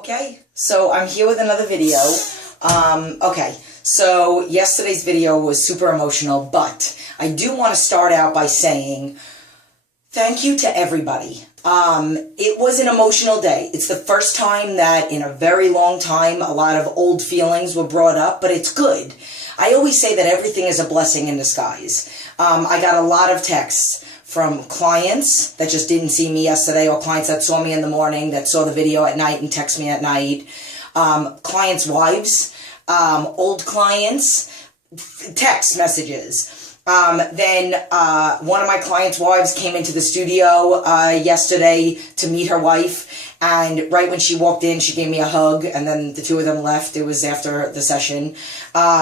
Okay, so I'm here with another video. Okay, so yesterday's video was super emotional, but I do want to start out by saying thank you to everybody. It was an emotional day. It's the first time that in a very long time a lot of old feelings were brought up, but it's good. I always say that everything is a blessing in disguise. I got a lot of texts from clients that just didn't see me yesterday, or clients that saw me in the morning, that saw the video at night and text me at night, clients' wives, old clients, text messages. Then one of my clients' wives came into the studio yesterday to meet her wife, and right when she walked in, she gave me a hug, and then the two of them left. It was after the session. But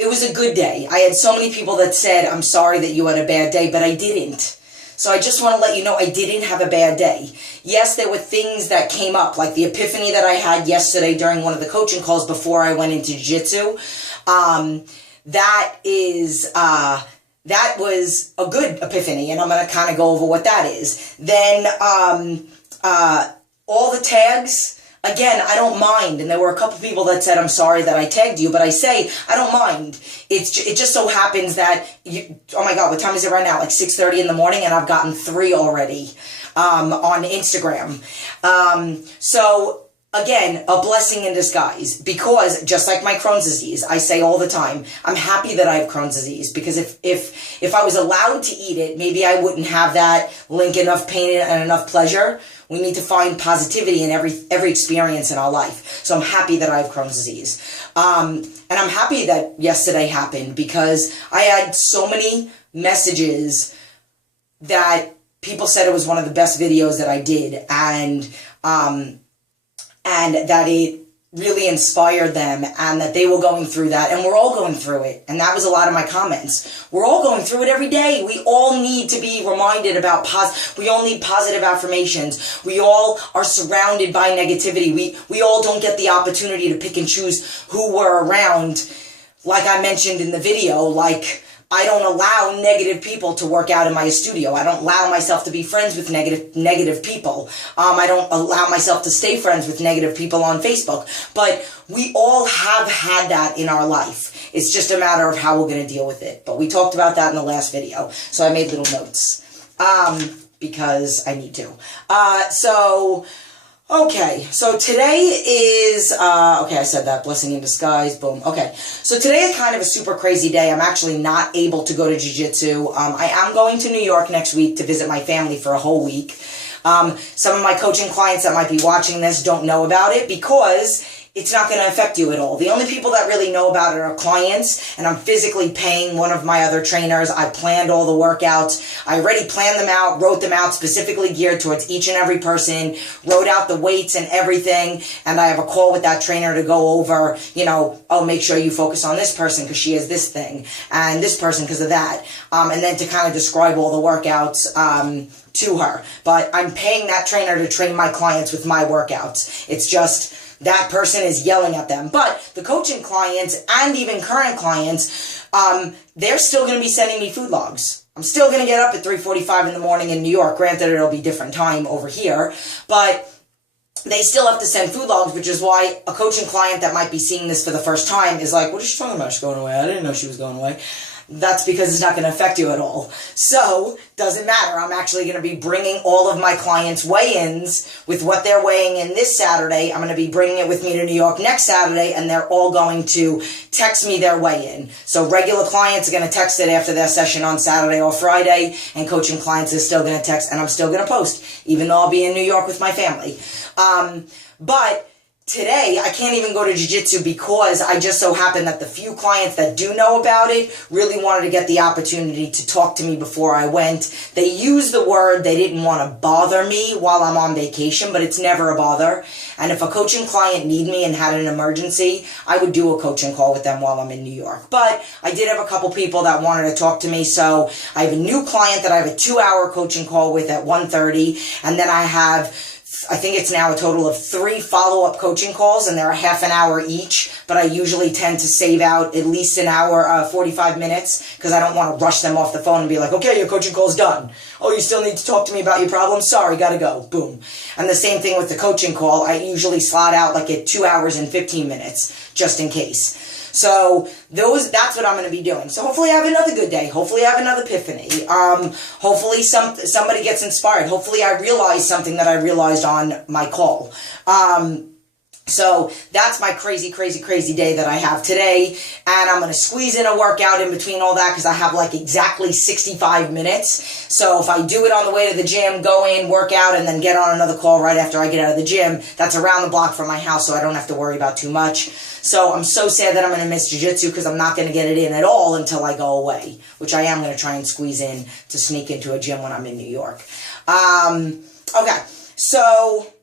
it was a good day. I had so many people that said, I'm sorry that you had a bad day, but I didn't. So I just want to let you know I didn't have a bad day. Yes, there were things that came up, like the epiphany that I had yesterday during one of the coaching calls before I went into jiu-jitsu. That was a good epiphany, and I'm going to kind of go over what that is. Then all the tags. Again, I don't mind, and there were a couple people that said, I'm sorry that I tagged you, but I say, I don't mind. It just so happens that, oh my God, what time is it right now? Like 6:30 in the morning, and I've gotten 3 already on Instagram. So, again, a blessing in disguise, because just like my Crohn's disease, I say all the time, I'm happy that I have Crohn's disease, because if I was allowed to eat it, maybe I wouldn't have that link enough pain and enough pleasure. We need to find positivity in every experience in our life. So I'm happy that I have Crohn's disease. And I'm happy that yesterday happened, because I had so many messages that people said it was one of the best videos that I did, and that it really inspired them, and that they were going through that, and we're all going through it. And that was a lot of my comments. We're all going through it every day. We all need to be reminded about we all need positive affirmations. We all are surrounded by negativity. We all don't get the opportunity to pick and choose who we're around. Like I mentioned in the video, like, I don't allow negative people to work out in my studio. I don't allow myself to be friends with negative people. I don't allow myself to stay friends with negative people on Facebook. But we all have had that in our life. It's just a matter of how we're going to deal with it. But we talked about that in the last video. So I made little notes. Because I need to. Okay, so today is, okay, I said that, blessing in disguise, boom. Okay, so today is kind of a super crazy day. I'm actually not able to go to jiu-jitsu. I am going to New York next week to visit my family for a whole week. Some of my coaching clients that might be watching this don't know about it, because it's not going to affect you at all. The only people that really know about it are clients, and I'm physically paying one of my other trainers. I planned all the workouts. I already planned them out, wrote them out, specifically geared towards each and every person, wrote out the weights and everything, and I have a call with that trainer to go over, you know, oh, make sure you focus on this person because she has this thing, and this person because of that, and then to kind of describe all the workouts to her. But I'm paying that trainer to train my clients with my workouts. It's just that person is yelling at them. But the coaching clients and even current clients, they're still going to be sending me food logs. I'm still going to get up at 3:45 in the morning in New York. Granted, it'll be different time over here, but they still have to send food logs, which is why a coaching client that might be seeing this for the first time is like, what is she talking about? She's going away. I didn't know she was going away. That's because it's not going to affect you at all. So, doesn't matter. I'm actually going to be bringing all of my clients' weigh-ins with what they're weighing in this Saturday. I'm going to be bringing it with me to New York next Saturday, and they're all going to text me their weigh-in. So regular clients are going to text it after their session on Saturday or Friday, and coaching clients are still going to text, and I'm still going to post, even though I'll be in New York with my family. But today, I can't even go to jiu-jitsu because I just so happen that the few clients that do know about it really wanted to get the opportunity to talk to me before I went. They used the word they didn't want to bother me while I'm on vacation, but it's never a bother. And if a coaching client needed me and had an emergency, I would do a coaching call with them while I'm in New York. But I did have a couple people that wanted to talk to me, so I have a new client that I have a 2-hour coaching call with at 1:30, and then I have I think it's now a total of 3 follow-up coaching calls, and they're a half an hour each, but I usually tend to save out at least an hour, 45 minutes, because I don't want to rush them off the phone and be like, okay, your coaching call's done. Oh, you still need to talk to me about your problem? Sorry, gotta go. Boom. And the same thing with the coaching call. I usually slot out like at 2 hours and 15 minutes, just in case. So that's what I'm going to be doing. So hopefully I have another good day. Hopefully I have another epiphany. Hopefully somebody gets inspired. Hopefully I realize something that I realized on my call. So that's my crazy, crazy, crazy day that I have today. And I'm going to squeeze in a workout in between all that because I have like exactly 65 minutes. So if I do it on the way to the gym, go in, work out, and then get on another call right after I get out of the gym, that's around the block from my house, so I don't have to worry about too much. So I'm so sad that I'm going to miss jiu-jitsu because I'm not going to get it in at all until I go away, which I am going to try and squeeze in to sneak into a gym when I'm in New York. Okay, so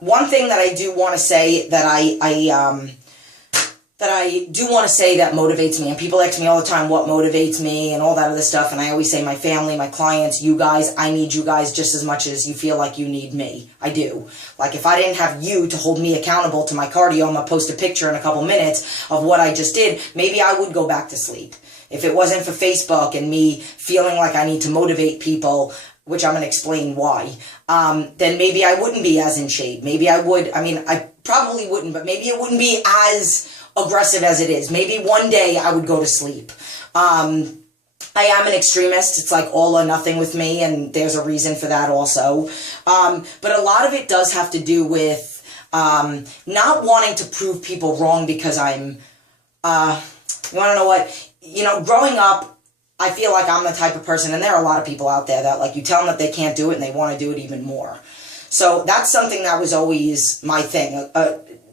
one thing that I do want to say that I do want to say that motivates me, and people ask me all the time what motivates me and all that other stuff, and I always say my family, my clients, you guys. I need you guys just as much as you feel like you need me. I do. Like, if I didn't have you to hold me accountable to my cardio, I'm going to post a picture in a couple minutes of what I just did, maybe I would go back to sleep. If it wasn't for Facebook and me feeling like I need to motivate people, which I'm going to explain why, then maybe I wouldn't be as in shape. Maybe I would. I mean, I probably wouldn't, but maybe it wouldn't be as aggressive as it is. Maybe one day I would go to sleep. I am an extremist. It's like all or nothing with me, and there's a reason for that also. But a lot of it does have to do with not wanting to prove people wrong because I'm, you want to know what? You know, growing up, I feel like I'm the type of person, and there are a lot of people out there that, like, you tell them that they can't do it and they want to do it even more. So that's something that was always my thing.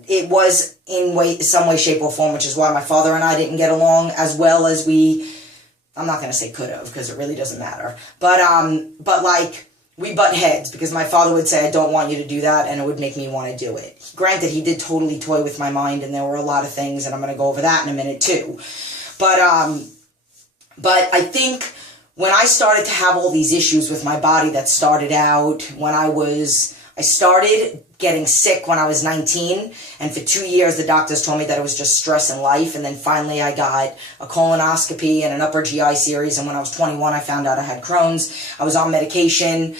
It was in some way, shape, or form, which is why my father and I didn't get along as well as I'm not going to say could have, because it really doesn't matter. But like, we butt heads, because my father would say, I don't want you to do that, and it would make me want to do it. Granted, he did totally toy with my mind, and there were a lot of things, and I'm going to go over that in a minute too. But I think when I started to have all these issues with my body that started out when I started getting sick when I was 19, and for 2 years the doctors told me that it was just stress in life, and then finally I got a colonoscopy and an upper GI series, and when I was 21 I found out I had Crohn's. I was on medication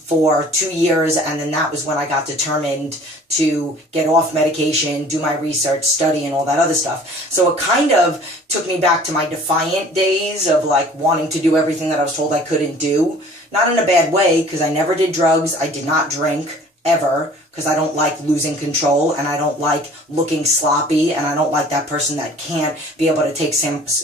for 2 years, and then that was when I got determined to get off medication, do my research, study, and all that other stuff. So it kind of took me back to my defiant days of like wanting to do everything that I was told I couldn't do. Not in a bad way, because I never did drugs, I did not drink, ever, because I don't like losing control, and I don't like looking sloppy, and I don't like that person that can't be able to take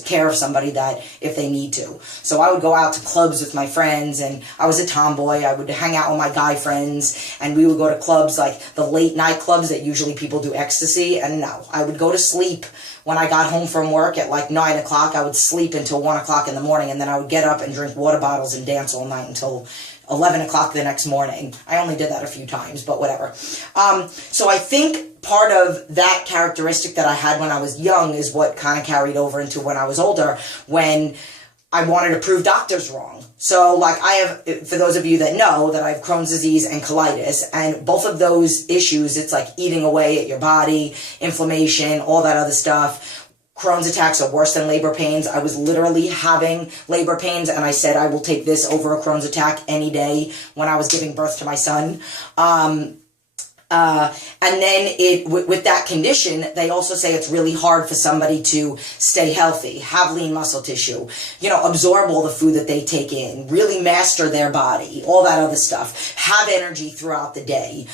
care of somebody that if they need to. So I would go out to clubs with my friends, and I was a tomboy. I would hang out with my guy friends, and we would go to clubs like the late night clubs that usually people do ecstasy, and no, I would go to sleep. When I got home from work at like 9 o'clock, I would sleep until 1 o'clock in the morning, and then I would get up and drink water bottles and dance all night until 11 o'clock the next morning. I only did that a few times, but whatever. So I think part of that characteristic that I had when I was young is what kind of carried over into when I was older, when I wanted to prove doctors wrong. So, like, I have, for those of you that know, that I have Crohn's disease and colitis, and both of those issues, it's like eating away at your body, inflammation, all that other stuff. Crohn's attacks are worse than labor pains. I was literally having labor pains, and I said I will take this over a Crohn's attack any day when I was giving birth to my son. And then with that condition, they also say it's really hard for somebody to stay healthy, have lean muscle tissue, you know, absorb all the food that they take in, really master their body, all that other stuff, have energy throughout the day.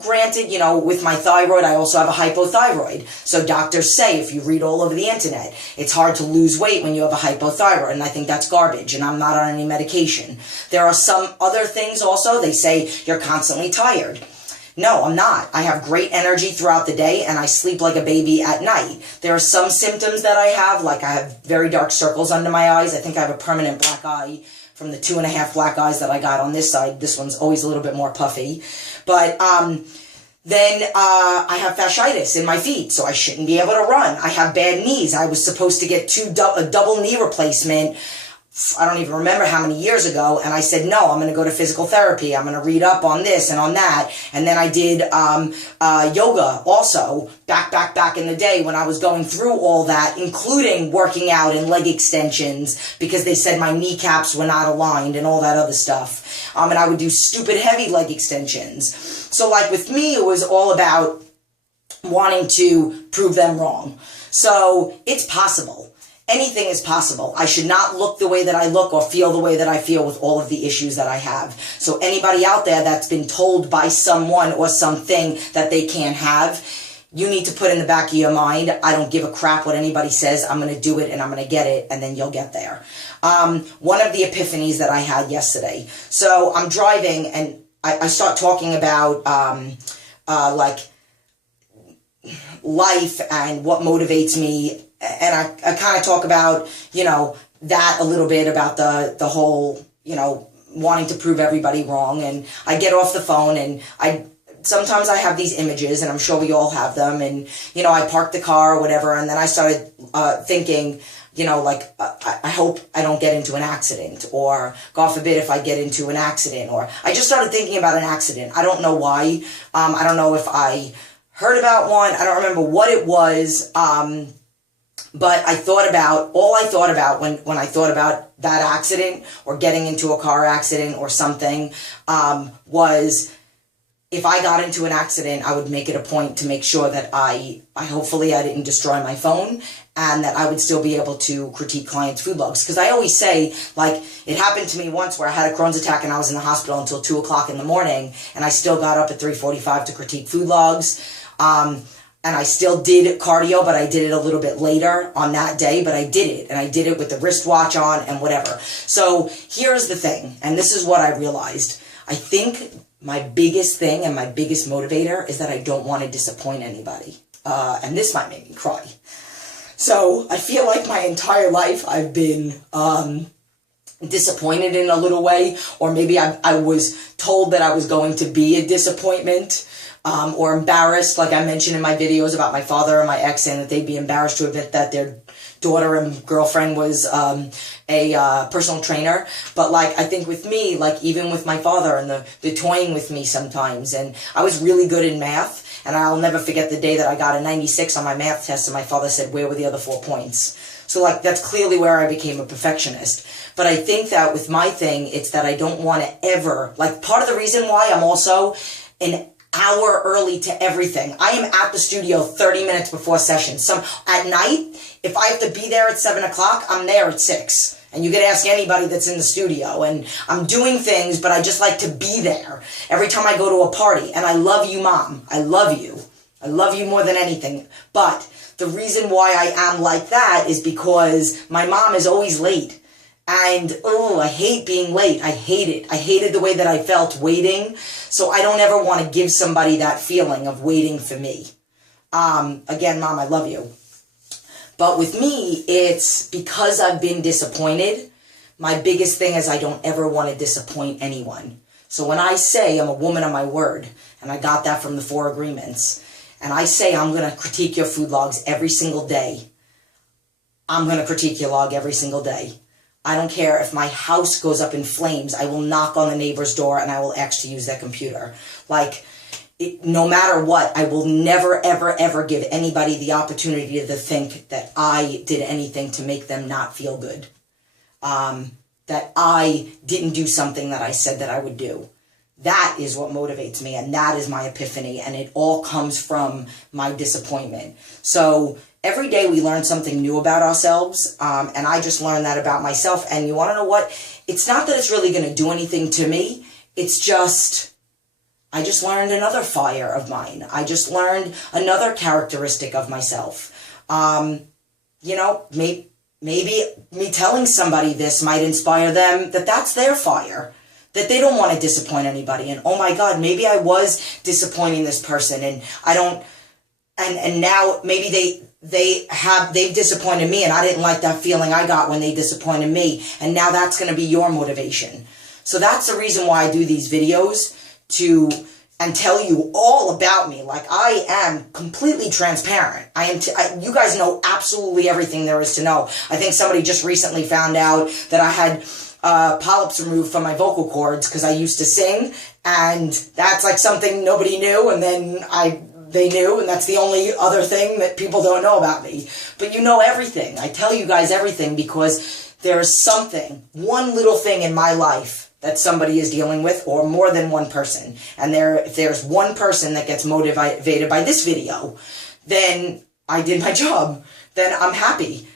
Granted, you know, with my thyroid, I also have a hypothyroid. So doctors say, if you read all over the internet, it's hard to lose weight when you have a hypothyroid, and I think that's garbage, and I'm not on any medication. There are some other things also. They say you're constantly tired. No, I'm not. I have great energy throughout the day, and I sleep like a baby at night. There are some symptoms that I have, like I have very dark circles under my eyes. I think I have a permanent black eye from the 2.5 black eyes that I got on this side. This one's always a little bit more puffy. But then I have fasciitis in my feet, so I shouldn't be able to run. I have bad knees. I was supposed to get a double knee replacement I don't even remember how many years ago, and I said, no, I'm going to go to physical therapy. I'm going to read up on this and on that. And then I did yoga also back in the day when I was going through all that, including working out and leg extensions because they said my kneecaps were not aligned and all that other stuff. And I would do stupid heavy leg extensions. So like with me, it was all about wanting to prove them wrong. So it's possible. Anything is possible. I should not look the way that I look or feel the way that I feel with all of the issues that I have. So anybody out there that's been told by someone or something that they can't have, you need to put in the back of your mind, I don't give a crap what anybody says. I'm going to do it and I'm going to get it, and then you'll get there. One of the epiphanies that I had yesterday. So I'm driving and I start talking about like life and what motivates me. And I kind of talk about, you know, that a little bit about the whole, you know, wanting to prove everybody wrong. And I get off the phone and sometimes I have these images, and I'm sure we all have them. And, you know, I parked the car or whatever. And then I started thinking, you know, like, I hope I don't get into an accident, or God forbid if I get into an accident, or I just started thinking about an accident. I don't know why. I don't know if I heard about one. I don't remember what it was. But all I thought about when I thought about that accident or getting into a car accident or something, was if I got into an accident, I would make it a point to make sure that hopefully I didn't destroy my phone, and that I would still be able to critique clients' food logs. Because I always say, like, it happened to me once where I had a Crohn's attack and I was in the hospital until 2 o'clock in the morning, and I still got up at 3:45 to critique food logs. And I still did cardio, but I did it a little bit later on that day, but I did it. And I did it with the wristwatch on and whatever. So here's the thing, and this is what I realized. I think my biggest thing and my biggest motivator is that I don't want to disappoint anybody. And this might make me cry. So I feel like my entire life I've been disappointed in a little way, or maybe I was told that I was going to be a disappointment. Or embarrassed, like I mentioned in my videos about my father and my ex, saying that they'd be embarrassed to admit that their daughter and girlfriend was a personal trainer. But like, I think with me, like even with my father and the toying with me sometimes, and I was really good in math, and I'll never forget the day that I got a 96 on my math test, and my father said, where were the other 4 points? So like, that's clearly where I became a perfectionist. But I think that with my thing, it's that I don't want to ever, like part of the reason why I'm also an hour early to everything. I am at the studio 30 minutes before session. At night, if I have to be there at 7 o'clock, I'm there at 6. And you can ask anybody that's in the studio. And I'm doing things, but I just like to be there every time I go to a party. And I love you, Mom. I love you. I love you more than anything. But the reason why I am like that is because my mom is always late. And, I hate being late. I hate it. I hated the way that I felt waiting. So I don't ever want to give somebody that feeling of waiting for me. Again, Mom, I love you. But with me, it's because I've been disappointed. My biggest thing is I don't ever want to disappoint anyone. So when I say I'm a woman of my word, and I got that from the 4 agreements, and I say I'm going to critique your food logs every single day, I'm going to critique your log every single day. I don't care if my house goes up in flames. I will knock on the neighbor's door and I will ask to use their computer. Like, no matter what, I will never, ever, ever give anybody the opportunity to think that I did anything to make them not feel good. That I didn't do something that I said that I would do. That is what motivates me, and that is my epiphany, and it all comes from my disappointment. So every day we learn something new about ourselves, and I just learned that about myself. And you want to know what? It's not that it's really going to do anything to me. It's just, I just learned another fire of mine. I just learned another characteristic of myself. You know, maybe me telling somebody this might inspire them that that's their fire. That they don't want to disappoint anybody. And oh my God, maybe I was disappointing this person, and I don't, and now maybe they've disappointed me, and I didn't like that feeling I got when they disappointed me. And now that's going to be your motivation. So that's the reason why I do these videos, to and tell you all about me. Like, I am completely transparent. You guys know absolutely everything there is to know. I think somebody just recently found out that I had polyps removed from my vocal cords because I used to sing, and that's like something nobody knew, and then they knew, and that's the only other thing that people don't know about me. But you know everything. I tell you guys everything because there's something, one little thing in my life that somebody is dealing with, or more than one person. And if there's one person that gets motivated by this video, then I did my job. Then I'm happy.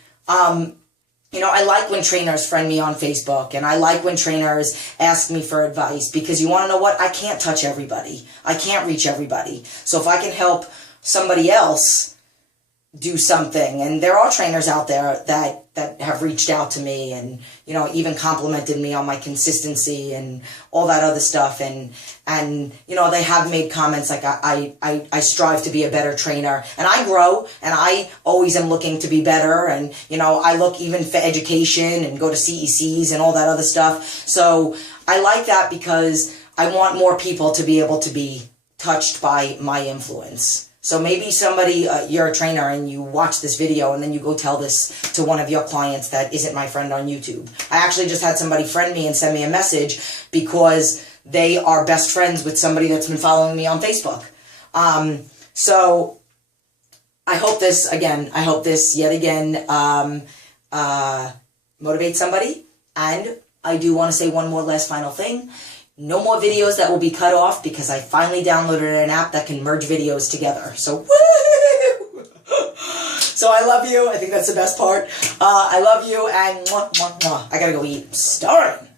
You know, I like when trainers friend me on Facebook, and I like when trainers ask me for advice, because you want to know what? I can't touch everybody. I can't reach everybody. So if I can help somebody else do something, and there are trainers out there that have reached out to me and, you know, even complimented me on my consistency and all that other stuff, and you know, they have made comments like I strive to be a better trainer, and I grow, and I always am looking to be better, and, you know, I look even for education and go to CECs and all that other stuff. So I like that because I want more people to be able to be touched by my influence. So maybe somebody, you're a trainer and you watch this video and then you go tell this to one of your clients that isn't my friend on YouTube. I actually just had somebody friend me and send me a message because they are best friends with somebody that's been following me on Facebook. So I hope this yet again motivates somebody. And I do want to say one more last final thing. No more videos that will be cut off because I finally downloaded an app that can merge videos together. So, woo! So I love you. I think that's the best part. I love you, and mwah, mwah, mwah. I gotta go eat. Starring